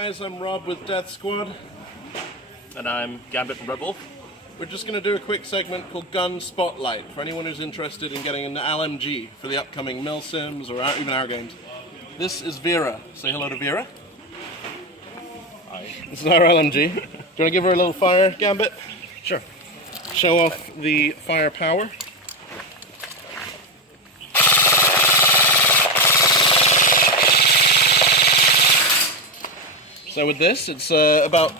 Guys, I'm Rob with Death Squad. And I'm Gambit from Redwolf. We're just going to do a quick segment called Gun Spotlight for anyone who's interested in getting an LMG for the upcoming Mill Sims or even our games. This is Vera. Say hello to Vera. Hi. This is our LMG. Do you want to give her a little fire, Gambit? Sure. Show off the firepower. So with this, it's about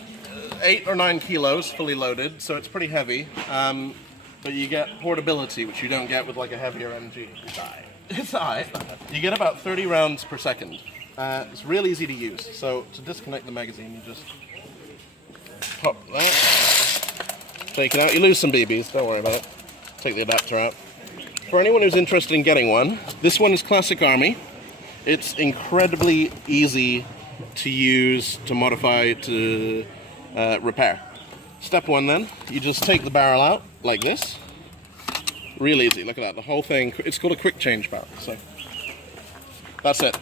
8 or 9 kilos fully loaded, so it's pretty heavy. But you get portability, which you don't get with like a heavier MG. It's high. You get about 30 rounds per second. It's real easy to use. So to disconnect the magazine, you just pop that, take it out. You lose some BBs, don't worry about it. Take the adapter out. For anyone who's interested in getting one, this one is Classic Army. It's incredibly easy to use, to modify, to repair. Step one then, you just take the barrel out like this. Real easy, look at that, the whole thing. It's called a quick change barrel, so that's it.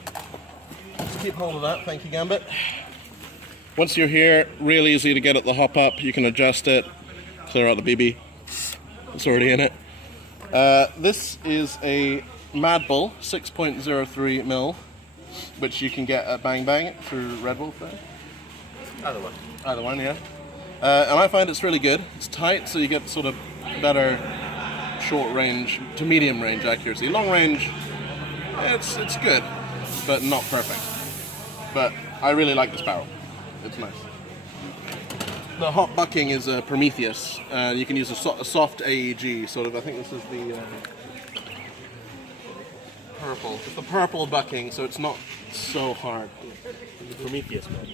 Just keep hold of that, thank you Gambit. Once you're here, real easy to get at the hop up, you can adjust it, clear out the BB, it's already in it. This is a Mad Bull 6.03 mil, which you can get at Bang Bang through Redwolf there. Either one. Either one, yeah. And I find it's really good. It's tight, so you get sort of better short range to medium range accuracy. Long range, it's good, but not perfect. But I really like this barrel. It's nice. The hot bucking is a Prometheus. You can use a soft AEG, sort of. I think this is the purple. It's the purple bucking, so it's not so hard. The Prometheus one.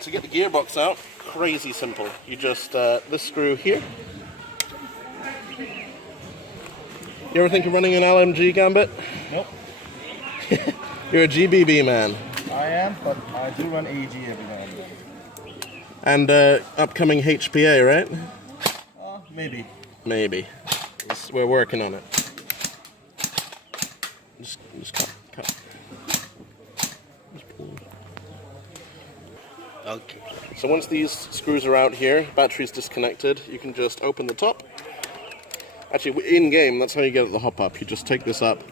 To get the gearbox out, crazy simple. You just, this screw here. You ever think of running an LMG, Gambit? Nope. You're a GBB man. I am, but I do run AEG every now and then. And upcoming HPA, right? Maybe. Maybe. We're working on it. Just cut. Just pull. Okay. So once these screws are out here, battery's disconnected, you can just open the top. Actually, in-game, that's how you get at the hop-up. You just take this up,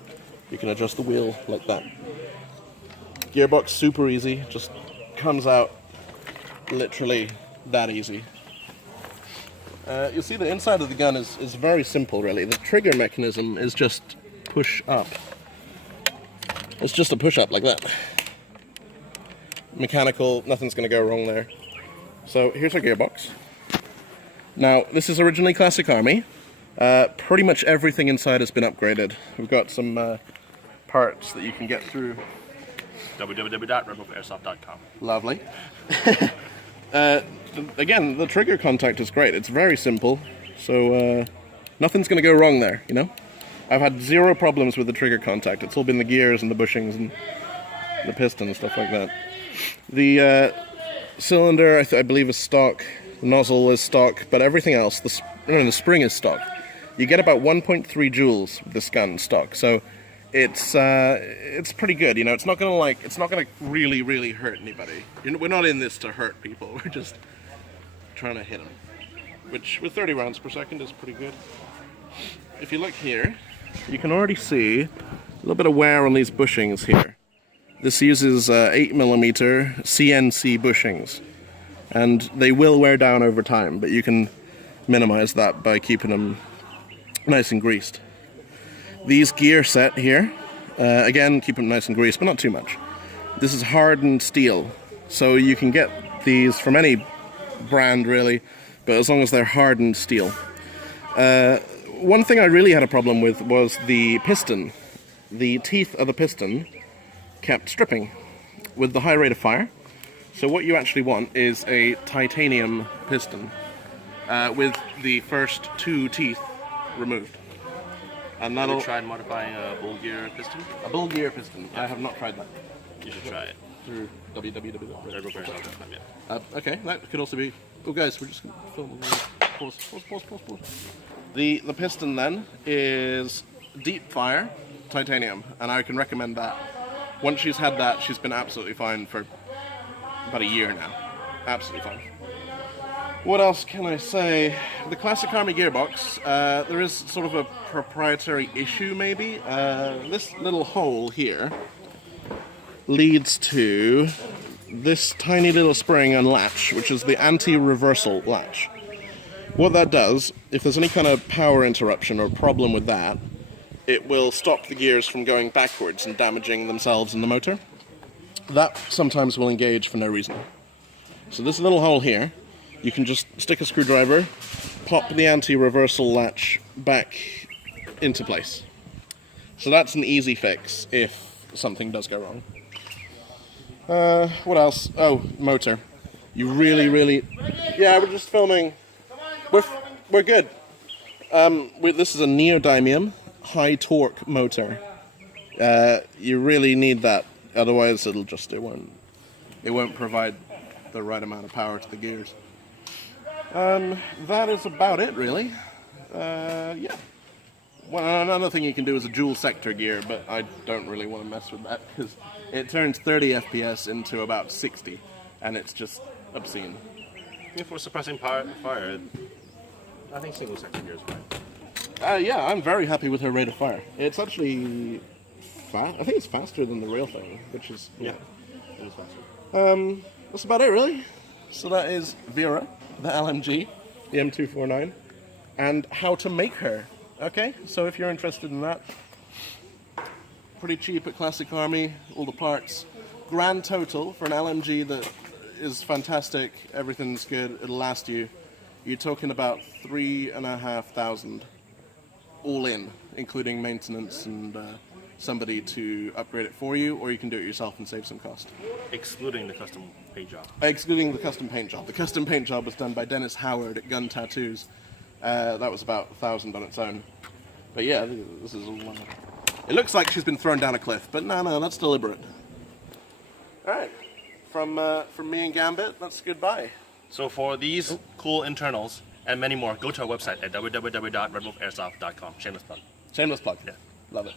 you can adjust the wheel like that. Gearbox, super easy, just comes out literally that easy. You'll see the inside of the gun is very simple, really. The trigger mechanism is just push up. It's just a push-up like that. Mechanical, nothing's going to go wrong there. So here's our gearbox. Now, this is originally Classic Army. Pretty much everything inside has been upgraded. We've got some parts that you can get through www.redwolfairsoft.com. Lovely. Again, the trigger contact is great. It's very simple, so nothing's going to go wrong there, you know? I've had zero problems with the trigger contact. It's all been the gears and the bushings and the piston and stuff like that. The cylinder, I believe, is stock. The nozzle is stock, but everything else, the spring is stock. You get about 1.3 joules with this gun stock, so it's pretty good. You know, it's not gonna really hurt anybody. We're not in this to hurt people. We're just trying to hit them, which with 30 rounds per second is pretty good. If you look here, you can already see a little bit of wear on these bushings here. This uses 8mm CNC bushings, and they will wear down over time, but you can minimize that by keeping them nice and greased. These gear set here, again, keep them nice and greased, but not too much. This is hardened steel, so you can get these from any brand really, but as long as they're hardened steel. One thing I really had a problem with was the piston. The teeth of the piston kept stripping with the high rate of fire. So what you actually want is a titanium piston with the first 2 teeth removed. And Have you tried modifying a bull gear piston? A bull gear piston. Yeah. I have not tried that. You should try it. Through www.redwolfairsoft.com. Okay, that could also be... Oh guys, we're just going to film. Pause. The piston then is deep fire titanium, and I can recommend that Once she's had that, she's been absolutely fine for about a year now. Absolutely fine. What else can I say? The Classic Army gearbox, there is sort of a proprietary issue maybe. This little hole here leads to this tiny little spring and latch, which is the anti-reversal latch. What that does, if there's any kind of power interruption or problem with that, it will stop the gears from going backwards and damaging themselves in the motor. That sometimes will engage for no reason. So this little hole here, you can just stick a screwdriver, pop the anti-reversal latch back into place. So that's an easy fix if something does go wrong. What else? Oh, motor. You really... Yeah, we're just filming. We're good. This is a neodymium high torque motor. You really need that, otherwise it won't provide the right amount of power to the gears. That is about it, really. Yeah. Well, another thing you can do is a dual sector gear, but I don't really want to mess with that because it turns 30 FPS into about 60, and it's just obscene. Yeah, for suppressing fire, I think single sector gear is fine. Yeah, I'm very happy with her rate of fire. It's actually fast. I think it's faster than the real thing, which is Yeah, it is faster. That's about it, really. So that is Vera, the LMG, the M249, and how to make her. Okay, so if you're interested in that, pretty cheap at Classic Army, all the parts. Grand total for an LMG that is fantastic, everything's good, it'll last you. You're talking about $3,500 all in, including maintenance and somebody to upgrade it for you, or you can do it yourself and save some cost. Excluding the custom paint job. Excluding the custom paint job. The custom paint job was done by Dennis Howard at Gun Tattoos. That was about $1,000 on its own. But yeah, this is all. It looks like she's been thrown down a cliff, but no, that's deliberate. All right, from me and Gambit, that's goodbye. So for these cool internals and many more, go to our website at www.redwolfairsoft.com. Shameless plug. Shameless plug. Yeah. Love it.